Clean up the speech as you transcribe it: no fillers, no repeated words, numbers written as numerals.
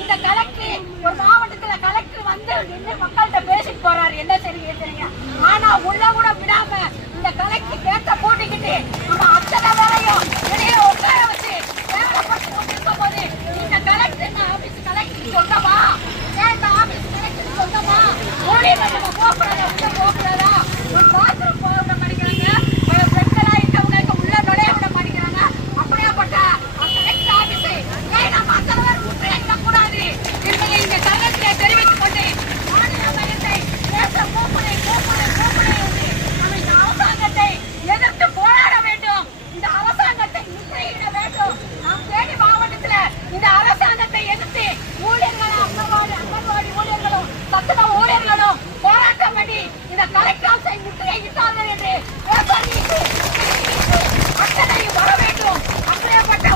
இந்த கலெக்டர் ஒரு மாவட்டத்துல கலெக்டர் வந்து நின்று மக்கள்கிட்ட பேசிட்டு போறாரு, என்ன தெரியுங்க. ஆனா உள்ள கூட விடாம இந்த கலெக்டர் கேட்ட போட்டுக்கிட்டு நம்ம அத்தனை வேலையும் வெளியே உட்கார வச்சு வேலைப்பட்டு கொண்டிருக்கும் போது இந்த கலெக்டர் ஆபீஸ் கலெக்டர் சொந்தமா, இந்த ஆபீஸ் கலெக்டர் சொந்தமா, ஊழியர்கள் நம்ம போகக்கூடாதா, உள்ள போகக்கூடாதா, ஒரு பாத்ரூம் போக விட மாட்டேங்கிறாங்க, பெண்களா இருக்கவங்க உள்ள நுழைய விட மாட்டேங்கிறாங்க. அப்படியாப்பட்ட கலெக்டர் ஆபீஸ் ஏன் நம்ம அத்தனை பேர் முற்றுகையிடக்கூடாது என்பதை இந்த தருணத்திலே தெரிவித்துக் கொண்டு மாநில மையத்தை பேச கூப்பிடு என்று நம்ம இந்த அரசாங்கத்தை எதிர்த்து போராட வேண்டும். இந்த அரசாங்கத்தை முற்றுகையிட வேண்டும். நாம் தேனி மாவட்டத்தில் இந்த அரசாங்கத்தை எதிர்த்து ஊழியர்களும் அங்கன்வாடி ஊழியர்களும் சத்துணவு ஊழியர்களும் போராட்டம் பண்ணி இந்த கலெக்டர் ஆபீஸை முற்றுகையிட்டார்கள் என்று அத்தனை வர வேண்டும். அப்படியேப்பட்ட